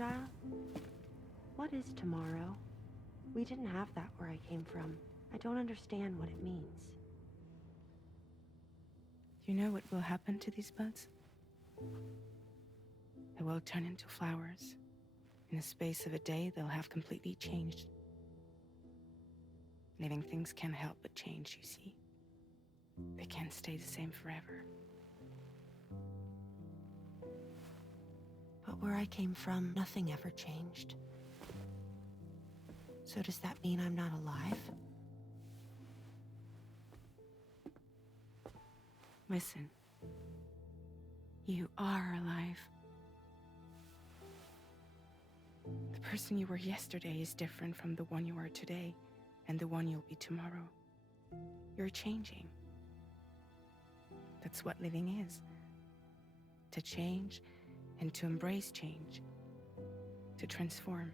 fragile? What is tomorrow? We didn't have that where I came from. I don't understand what it means. You know what will happen to these buds? They will turn into flowers. In the space of a day, they'll have completely changed. Living things can't help but change, you see. They can't stay the same forever. But where I came from, nothing ever changed. So does that mean I'm not alive? Listen. You are alive. The person you were yesterday is different from the one you are today, and the one you'll be tomorrow. You're changing. That's what living is. To change and to embrace change. To transform.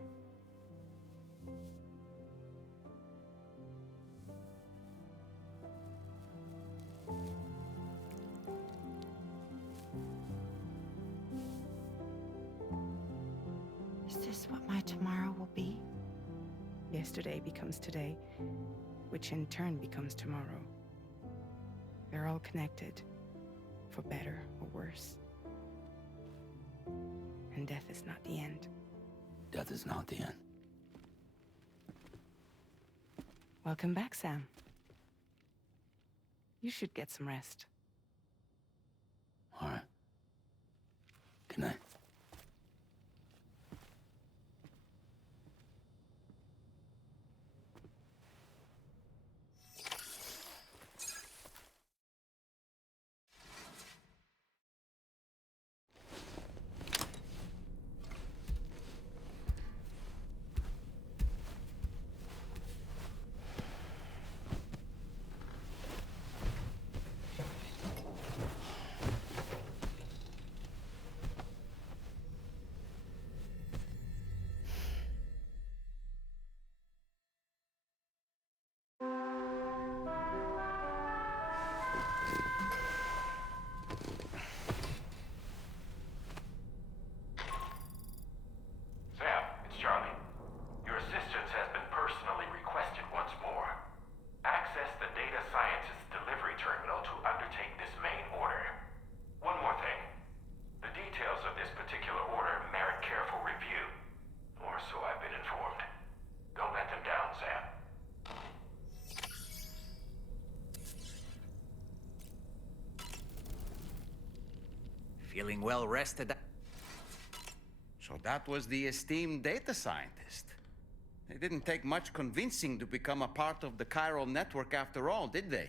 Is this what my tomorrow will be? Yesterday becomes today, which in turn becomes tomorrow. They're all connected, for better or worse. And death is not the end. Death is not the end. Welcome back, Sam. You should get some rest. All right. Good night. Sam, it's Charlie. Your assistance has been personally requested once more. Access the data scientist's delivery terminal to undertake this main order. One more thing. The details of this particular order merit careful review. Or so I've been informed. Don't let them down, Sam. Feeling well rested? So that was the esteemed data scientist. It didn't take much convincing to become a part of the chiral network after all, did they?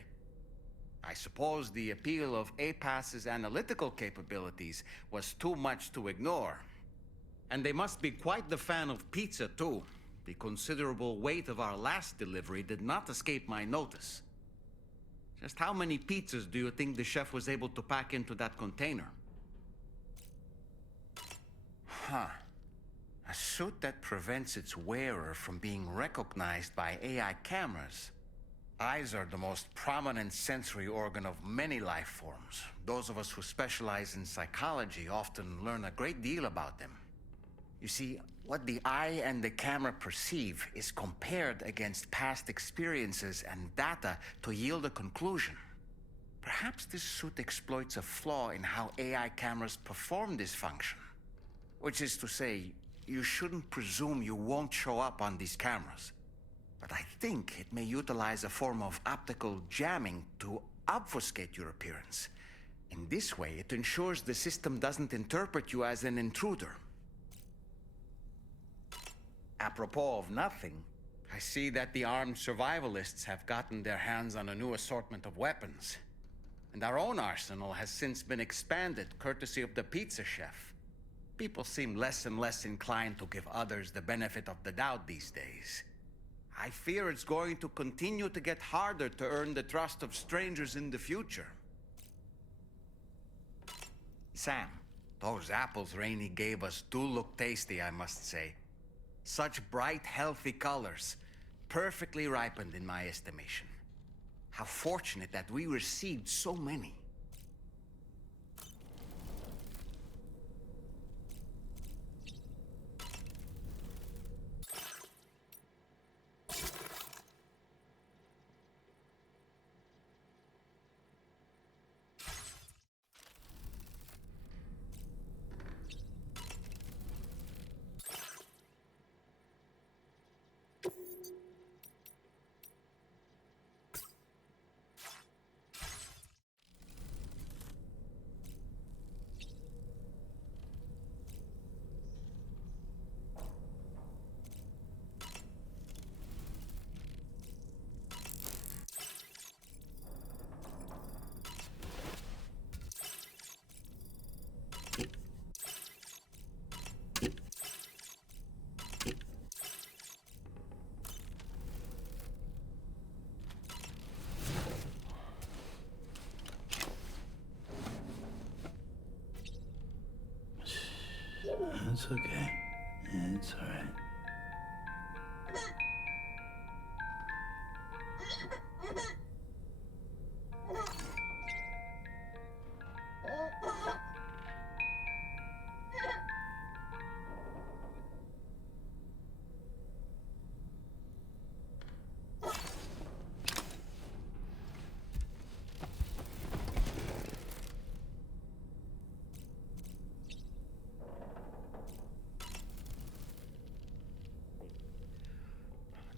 I suppose the appeal of APAS's analytical capabilities was too much to ignore. And they must be quite the fan of pizza, too. The considerable weight of our last delivery did not escape my notice. Just how many pizzas do you think the chef was able to pack into that container? Huh. A suit that prevents its wearer from being recognized by AI cameras. Eyes are the most prominent sensory organ of many life forms. Those of us who specialize in psychology often learn a great deal about them. You see, what the eye and the camera perceive is compared against past experiences and data to yield a conclusion. Perhaps this suit exploits a flaw in how AI cameras perform this function. Which is to say, you shouldn't presume you won't show up on these cameras. But I think it may utilize a form of optical jamming to obfuscate your appearance. In this way, it ensures the system doesn't interpret you as an intruder. Apropos of nothing, I see that the armed survivalists have gotten their hands on a new assortment of weapons. And our own arsenal has since been expanded courtesy of the pizza chef. People seem less and less inclined to give others the benefit of the doubt these days. I fear it's going to continue to get harder to earn the trust of strangers in the future. Sam, those apples Rainey gave us do look tasty, I must say. Such bright, healthy colors. Perfectly ripened in my estimation. How fortunate that we received so many. okay. It's all right.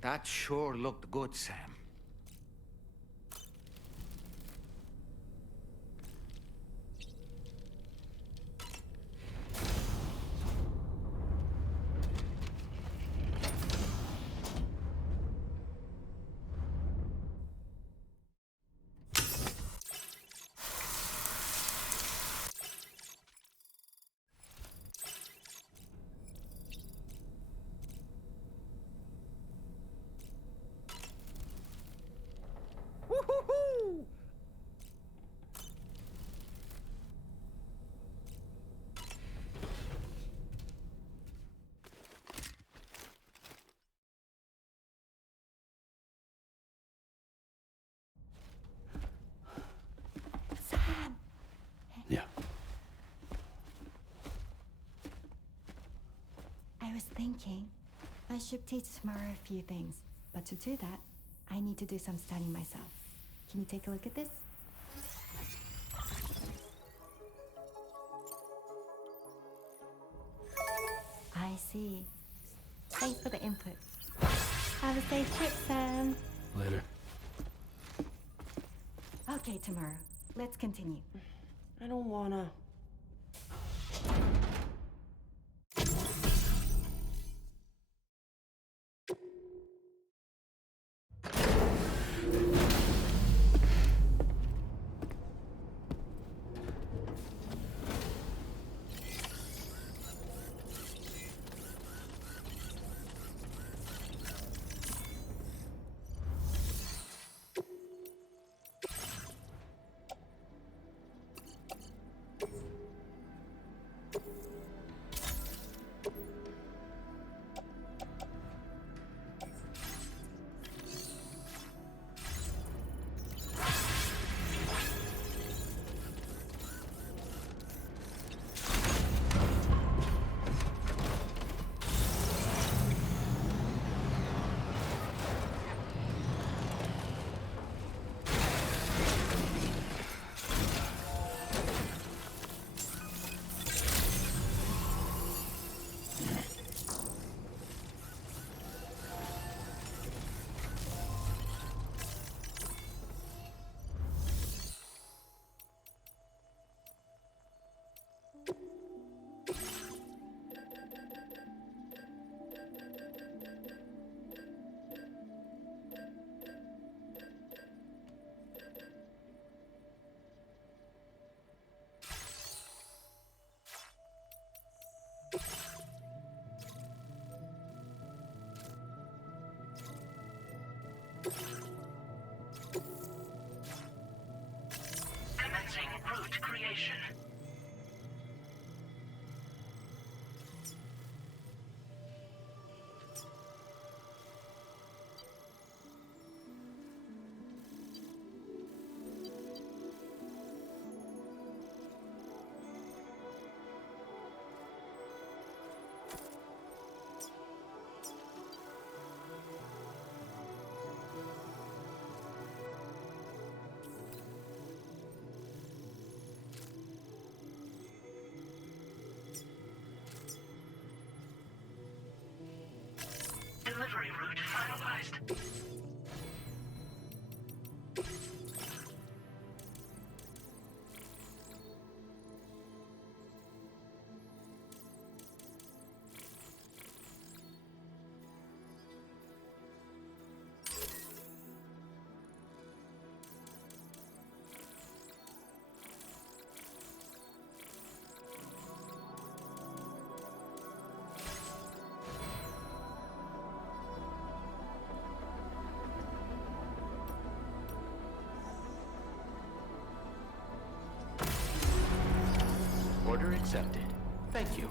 That sure looked good, Sam. Woo-hoo-hoo! Sam! Yeah. I was thinking I should teach tomorrow a few things, but to do that, I need to do some studying myself. Can you take a look at this? I see. Thanks for the input. Have a safe trip, Sam. Later. Okay, tomorrow. Let's continue. I don't wanna. Commencing route creation. Delivery route finalized. Order accepted. Thank you.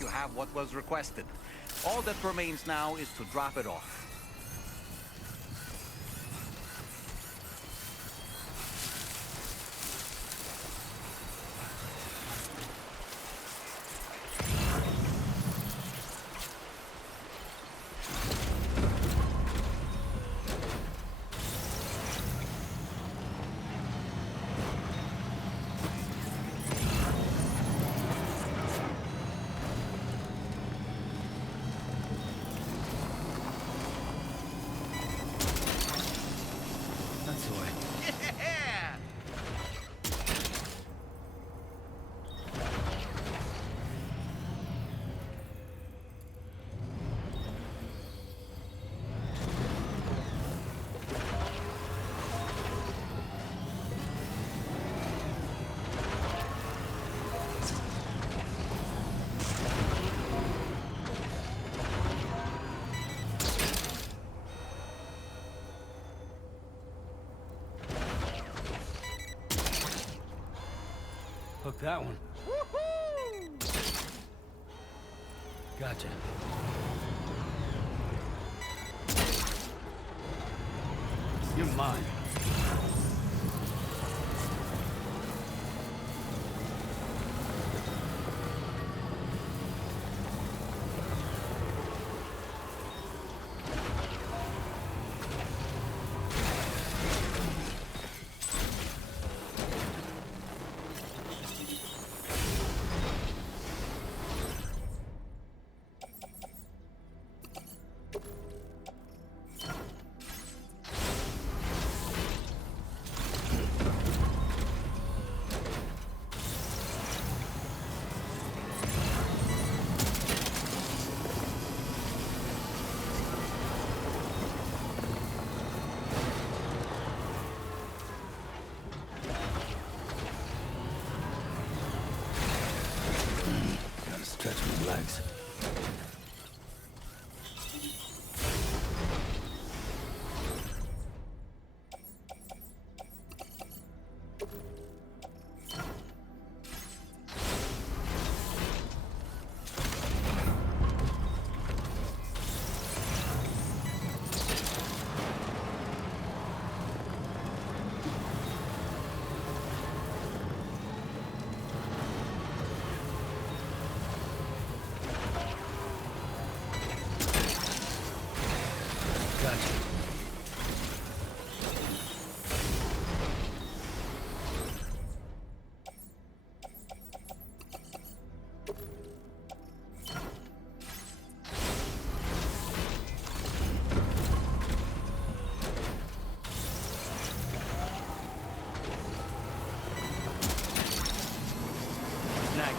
you have what was requested. All that remains now is to drop it off. That's the way. Yeah! Hook that one. Gotcha. You're mine. Gotta stretch my legs. Gotcha. Snag.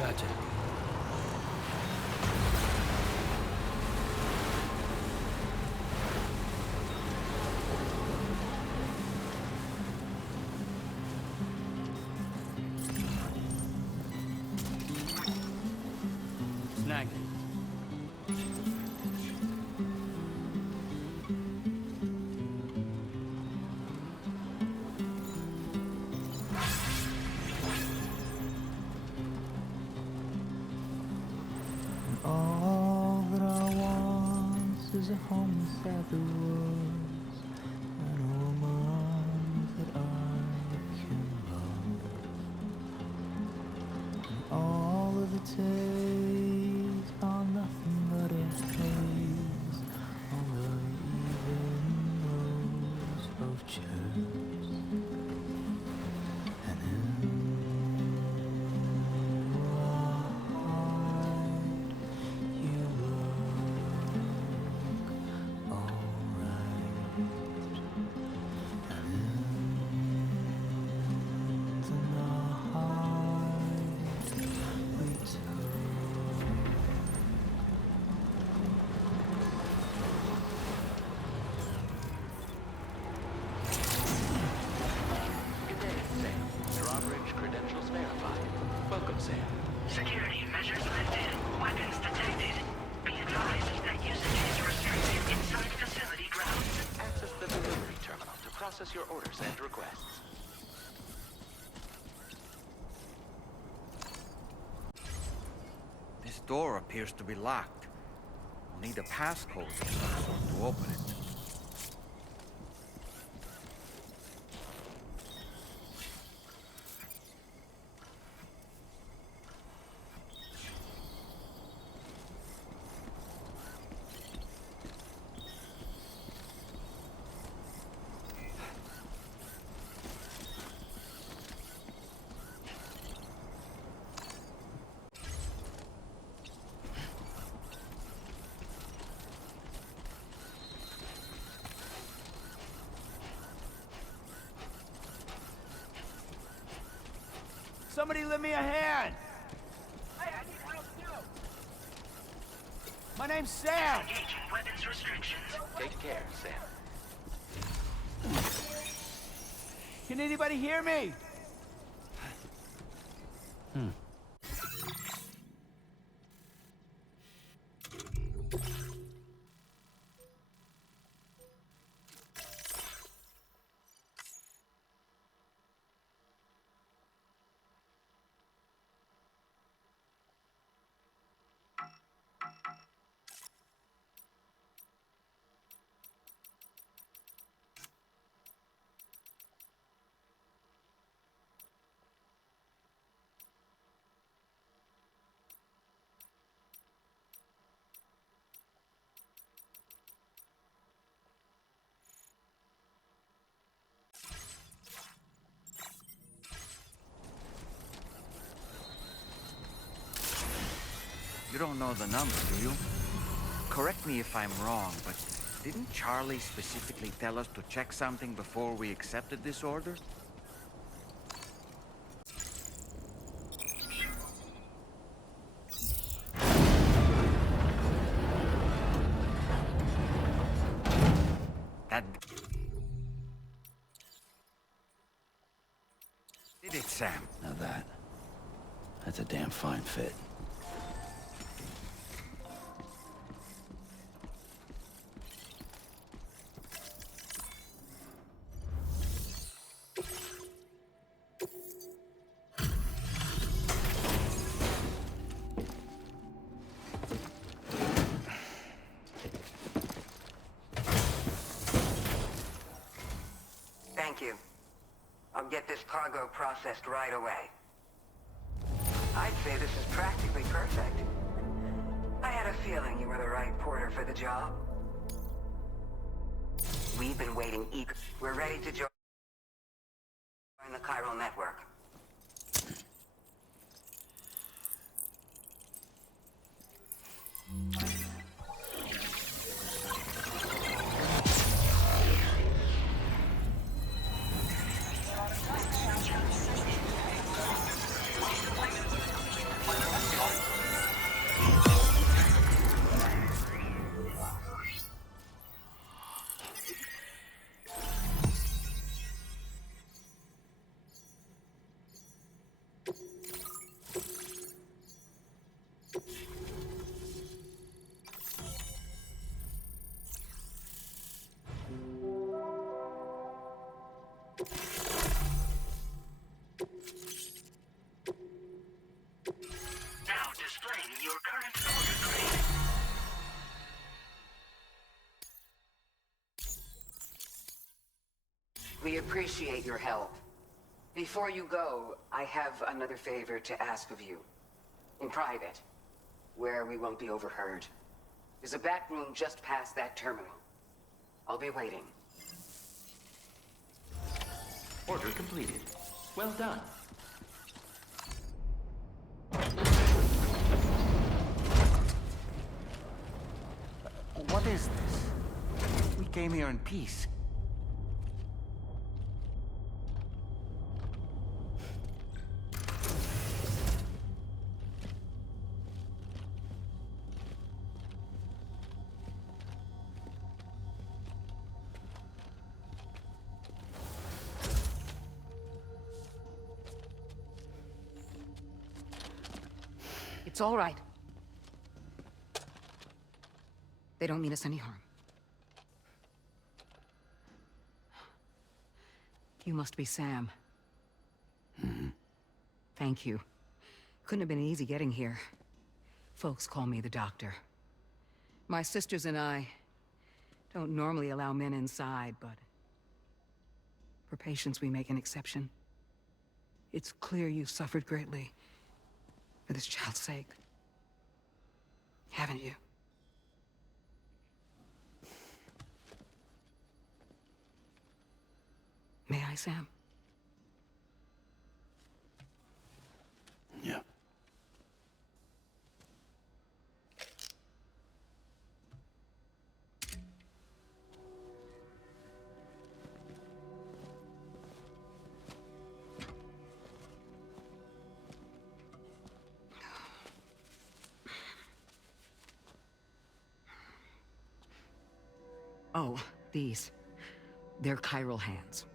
Gotcha. Snag it. All that I want is a home inside the woods, and a woman that I can love. And all of the days are nothing but a haze on the even rows of chairs. And in your Sam. Security measures lifted. Weapons detected. Be advised that usage is restricted inside facility grounds. Access the delivery terminal to process your orders and requests. This door appears to be locked. We'll need a passcode of some sort to open it. Somebody lend me a hand! Hey, I need help too! My name's Sam! Engaging weapons restrictions. Take care, Sam. Can anybody hear me? You don't know the number, do you? Correct me if I'm wrong, but didn't Charlie specifically tell us to check something before we accepted this order? That... did it, Sam? Now that's a damn fine fit. Thank you. I'll get this cargo processed right away. I'd say this is practically perfect. I had a feeling you were the right porter for the job. We've been waiting eager. We're ready to join the chiral network. Now displaying your current order grade. We appreciate your help. Before you go, I have another favor to ask of you. In private, where we won't be overheard. There's a back room just past that terminal. I'll be waiting. Order completed. Well done. What is this? We came here in peace. all right. They don't mean us any harm. You must be Sam. Thank you. Couldn't have been easy getting here. Folks call me the doctor. My sisters and I don't normally allow men inside, but for patients we make an exception. It's clear you've suffered greatly for this child's sake. Haven't you? May I, Sam? Yeah. Oh, these. They're chiral hands.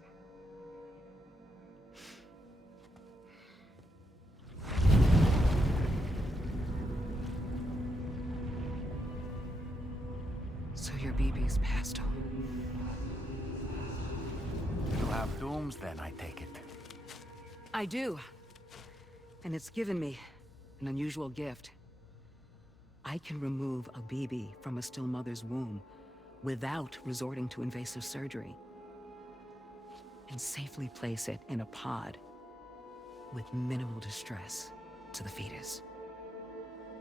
So your BB's passed on. You have dooms then, I take it. I do. And it's given me an unusual gift. I can remove a BB from a still mother's womb without resorting to invasive surgery, and safely place it in a pod with minimal distress to the fetus.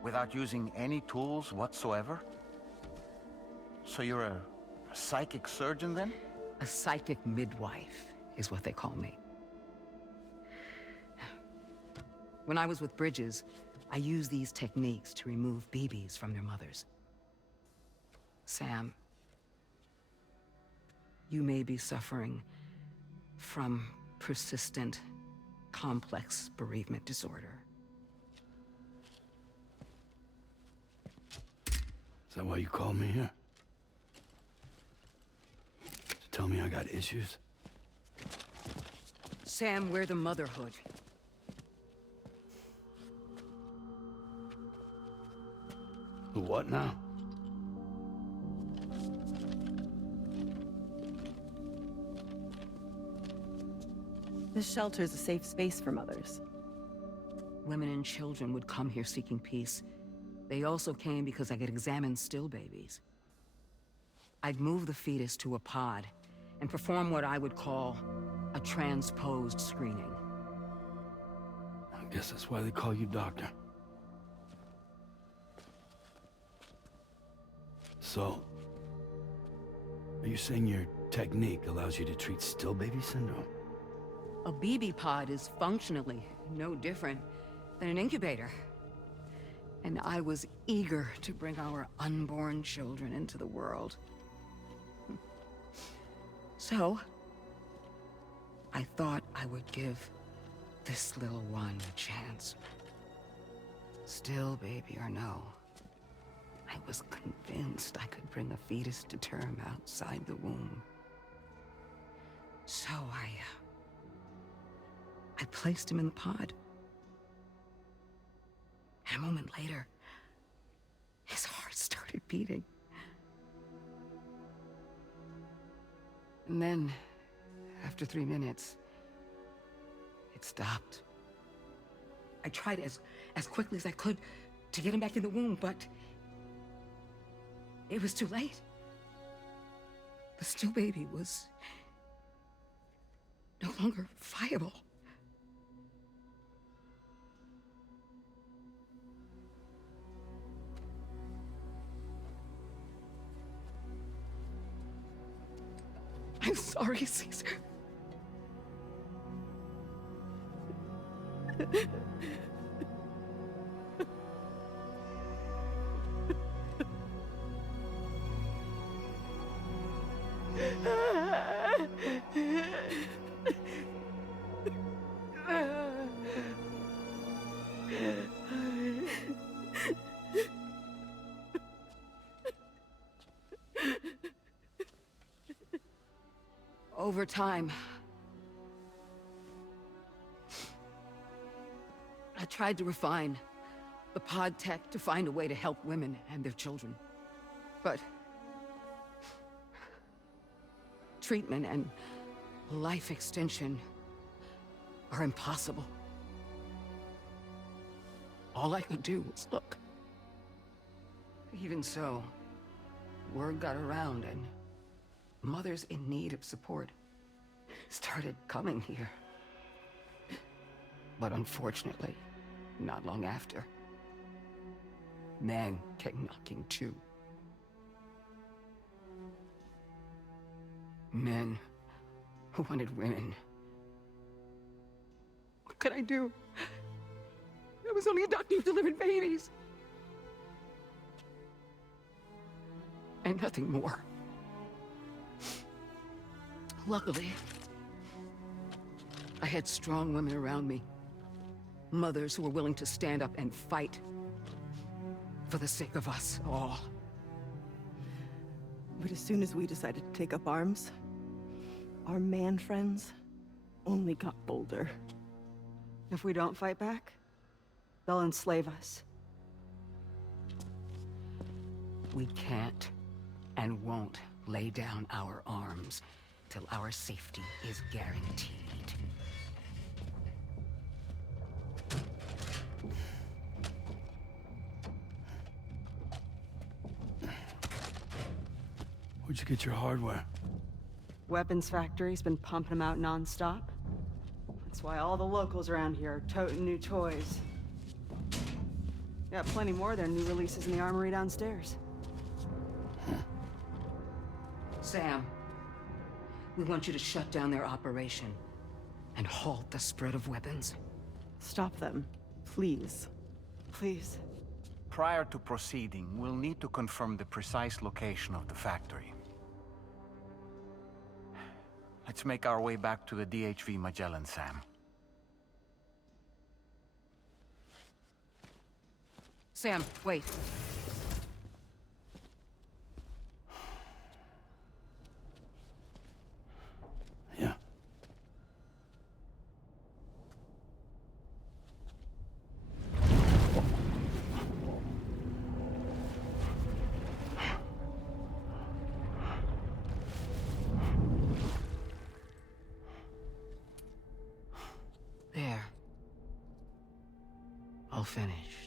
Without using any tools whatsoever? So you're a psychic surgeon then? A psychic midwife is what they call me. When I was with Bridges, I used these techniques to remove BBs from their mothers. Sam, you may be suffering from persistent, complex bereavement disorder. Is that why you called me here? To tell me I got issues? Sam, we're the motherhood. The what now? This shelter is a safe space for mothers. Women and children would come here seeking peace. They also came because I could examine still babies. I'd move the fetus to a pod and perform what I would call a transposed screening. I guess that's why they call you doctor. So, are you saying your technique allows you to treat still baby syndrome? A BB pod is functionally no different than an incubator. And I was eager to bring our unborn children into the world. So, I thought I would give this little one a chance. Still baby or no, I was convinced I could bring a fetus to term outside the womb. So I placed him in the pod. And a moment later, his heart started beating. And then, after 3 minutes, it stopped. I tried as quickly as I could to get him back in the womb, but it was too late. The still baby was no longer viable. I'm sorry, Caesar. Over time, I tried to refine the pod tech to find a way to help women and their children. But treatment and life extension are impossible. All I could do was look. Even so, word got around and mothers in need of support started coming here. But unfortunately, not long after, men came knocking too. Men who wanted women. What could I do? I was only a doctor who delivered babies. And nothing more. Luckily, I had strong women around me. Mothers who were willing to stand up and fight for the sake of us all. But as soon as we decided to take up arms, our man friends only got bolder. If we don't fight back, they'll enslave us. We can't and won't lay down our arms till our safety is guaranteed. Where'd you get your hardware? Weapons factory's been pumping them out non-stop. That's why all the locals around here are toting new toys. Got plenty more of their new releases in the armory downstairs. Sam, we want you to shut down their operation and halt the spread of weapons. Stop them, please. Please. Prior to proceeding, we'll need to confirm the precise location of the factory. Let's make our way back to the DHV Magellan, Sam. Sam, wait. Yeah. There. All finished.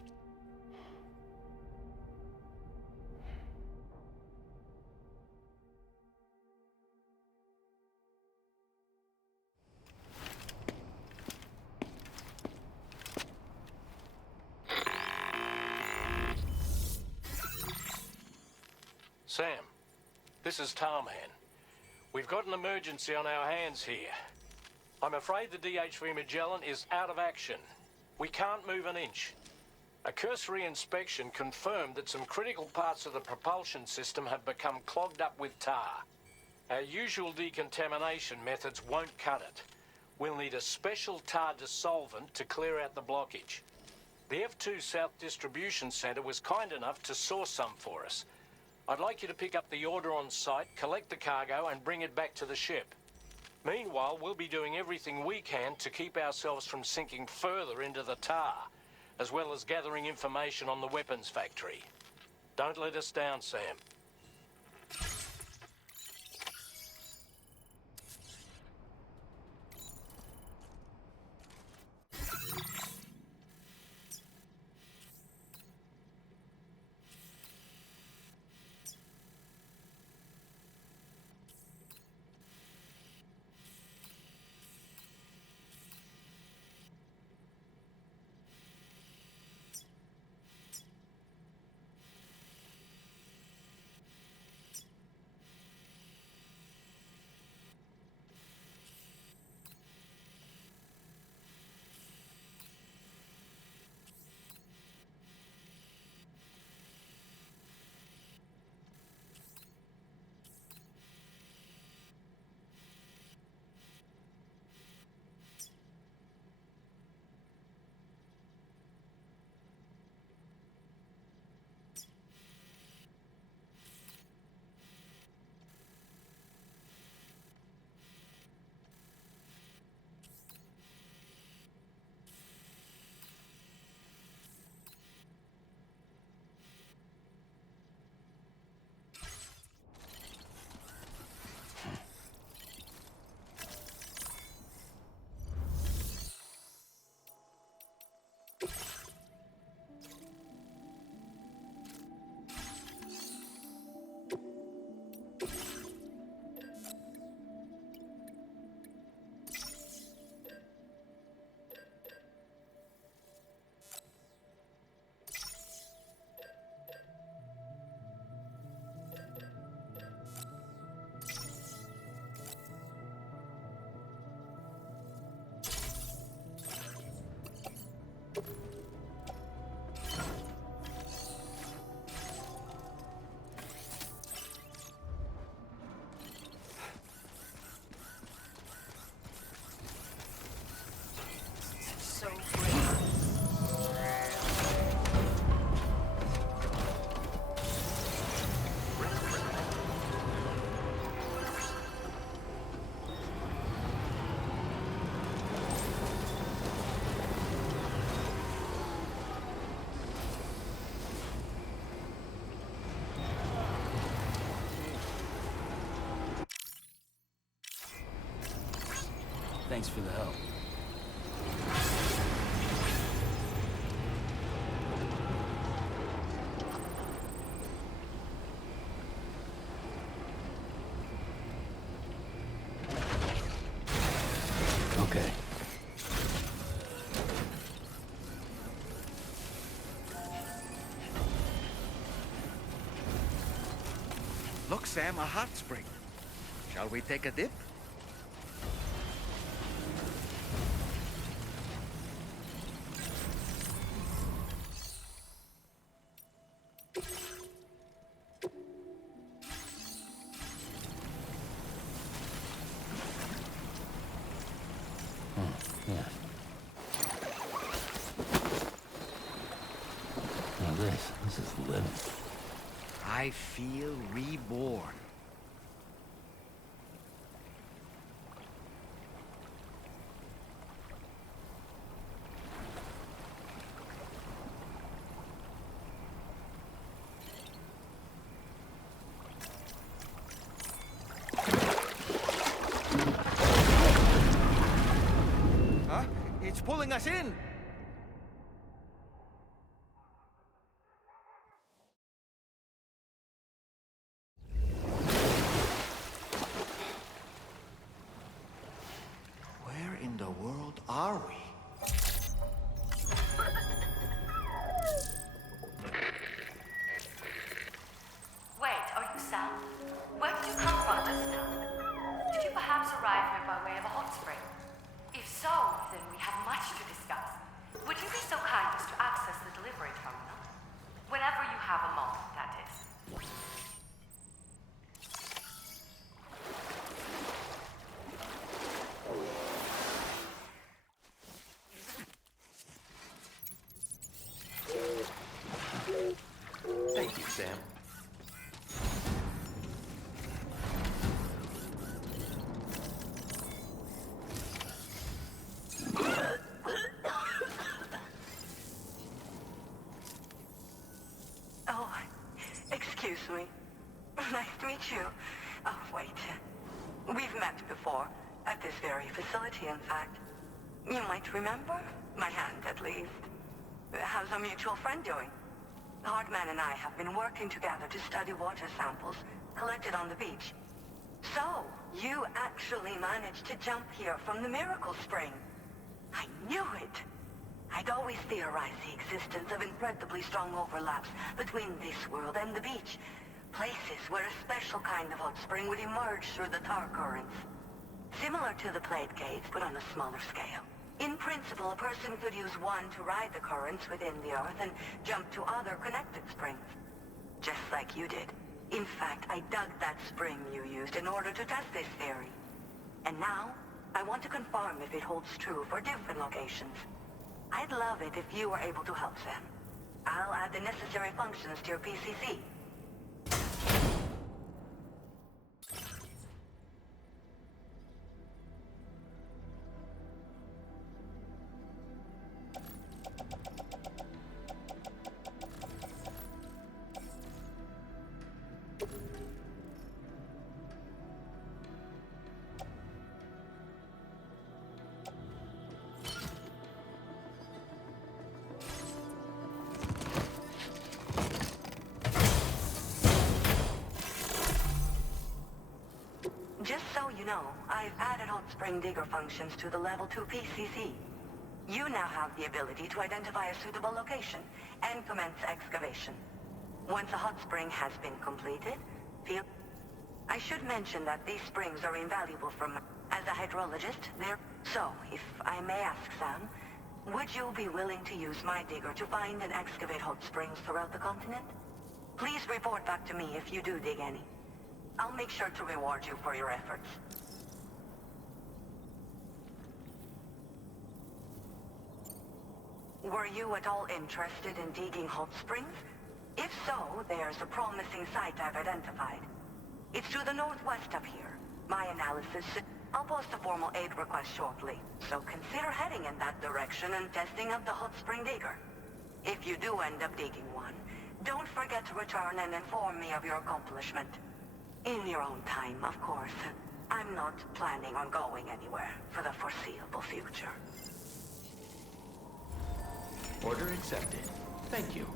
Sam, this is Tarman. We've got an emergency on our hands here. I'm afraid the DHV Magellan is out of action. We can't move an inch. A cursory inspection confirmed that some critical parts of the propulsion system have become clogged up with tar. Our usual decontamination methods won't cut it. We'll need a special tar dissolvent to clear out the blockage. The F2 South Distribution Centre was kind enough to source some for us. I'd like you to pick up the order on site, collect the cargo, and bring it back to the ship. Meanwhile, we'll be doing everything we can to keep ourselves from sinking further into the tar, as well as gathering information on the weapons factory. Don't let us down, Sam. Thanks for the help. Okay. Look, Sam, a hot spring. Shall we take a dip? Yeah. Now this is living. I feel reborn. Huh? It's pulling us in! Where in the world are we? Wait, are you Sam? Where did you come from just now? Did you perhaps arrive here by way of a hot spring? If so, then we have much to discuss. Would you be so kind as to access the delivery terminal? Whenever you have a moment, that is. Thank you, Sam. Oh, excuse me. Nice to meet you. Oh, wait. We've met before. At this very facility, in fact. You might remember? My hand, at least. How's our mutual friend doing? Hartman and I have been working together to study water samples collected on the beach. So, you actually managed to jump here from the Miracle Spring. I knew it. I'd always theorized the existence of incredibly strong overlaps between this world and the beach. Places where a special kind of hot spring would emerge through the tar currents. Similar to the plate gates, but on a smaller scale. In principle, a person could use one to ride the currents within the earth and jump to other connected springs. Just like you did. In fact, I dug that spring you used in order to test this theory. And now, I want to confirm if it holds true for different locations. I'd love it if you were able to help Sam. I'll add the necessary functions to your PCC. Just so you know, I've added hot spring digger functions to the level 2 PCC. You now have the ability to identify a suitable location and commence excavation. Once a hot spring has been completed, I should mention that these springs are invaluable from... As a hydrologist, they're... So, if I may ask, Sam, would you be willing to use my digger to find and excavate hot springs throughout the continent? Please report back to me if you do dig any. I'll make sure to reward you for your efforts. Were you at all interested in digging hot springs? If so, there's a promising site I've identified. It's to the northwest of here. My analysis... I'll post a formal aid request shortly, so consider heading in that direction and testing out the hot spring digger. If you do end up digging one, don't forget to return and inform me of your accomplishment. In your own time, of course. I'm not planning on going anywhere for the foreseeable future. Order accepted. Thank you.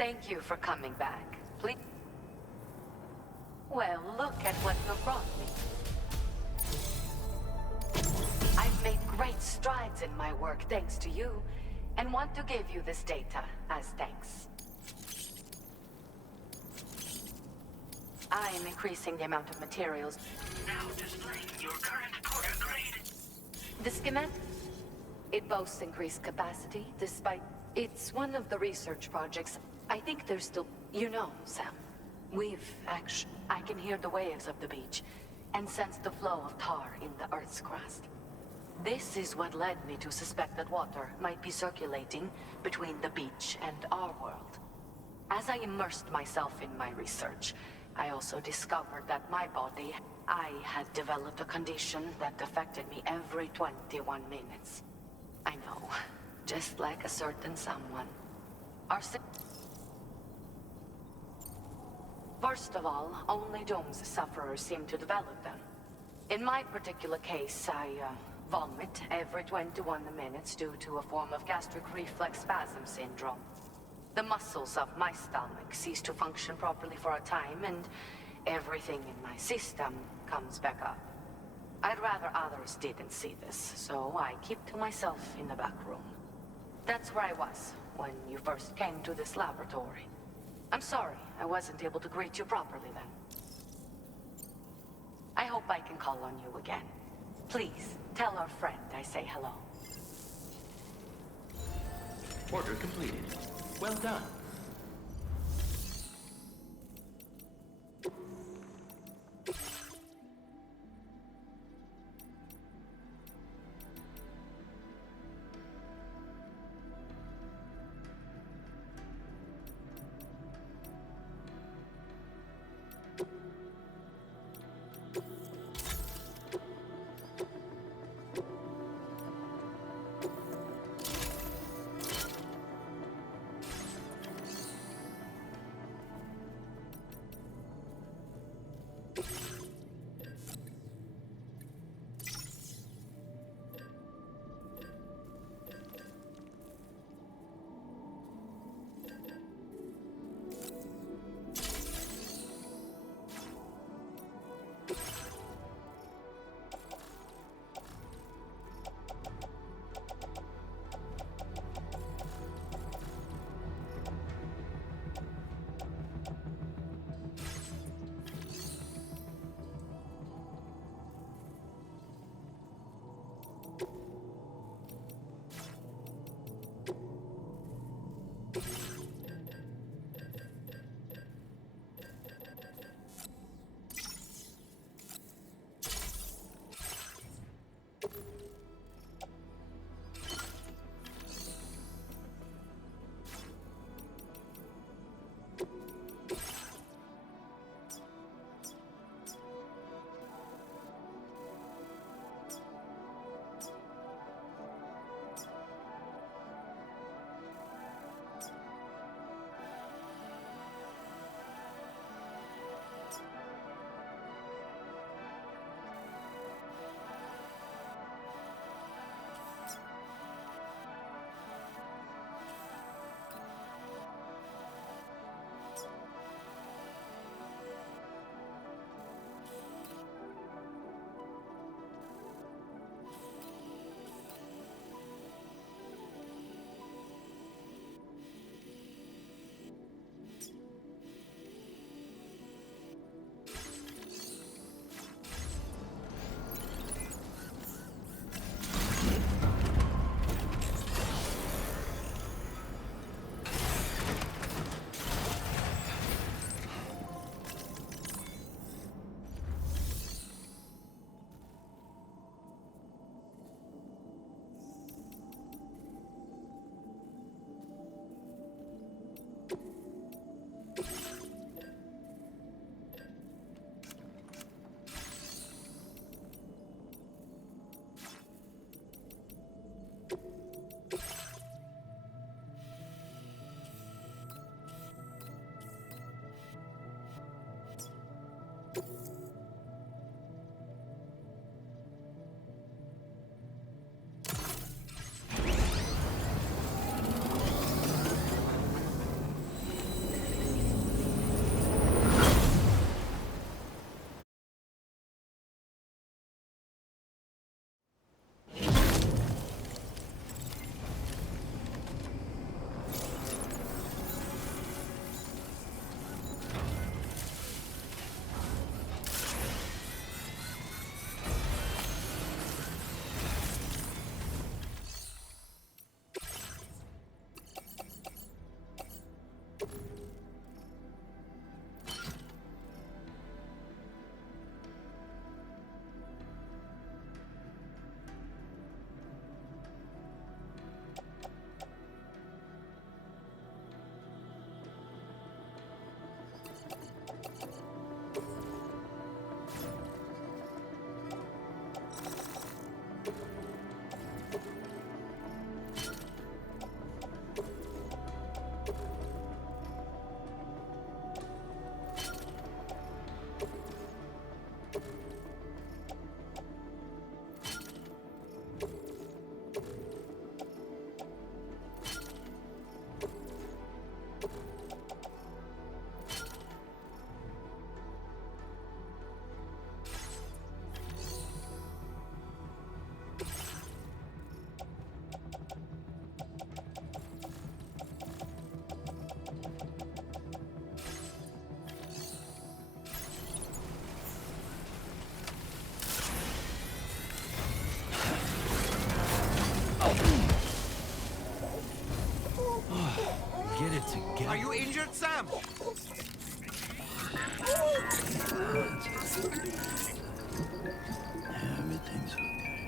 Thank you for coming back. Please. Well, look at what you brought me. I've made great strides in my work thanks to you, and want to give you this data as thanks. I am increasing the amount of materials. Now displaying your current quarter grade. The schematic, it boasts increased capacity despite... It's one of the research projects. I think there's still... You know, Sam, I can hear the waves of the beach and sense the flow of tar in the Earth's crust. This is what led me to suspect that water might be circulating between the beach and our world. As I immersed myself in my research, I also discovered that I had developed a condition that affected me every 21 minutes. I know, just like a certain someone. First of all, only Doom's sufferers seem to develop them. In my particular case, I vomit every 21 minutes due to a form of gastric reflex spasm syndrome. The muscles of my stomach cease to function properly for a time, and everything in my system comes back up. I'd rather others didn't see this, so I keep to myself in the back room. That's where I was when you first came to this laboratory. I'm sorry I wasn't able to greet you properly then. I hope I can call on you again. Please, tell our friend I say hello. Order completed. Well done. Get it together. Are you injured, Sam? Everything's okay.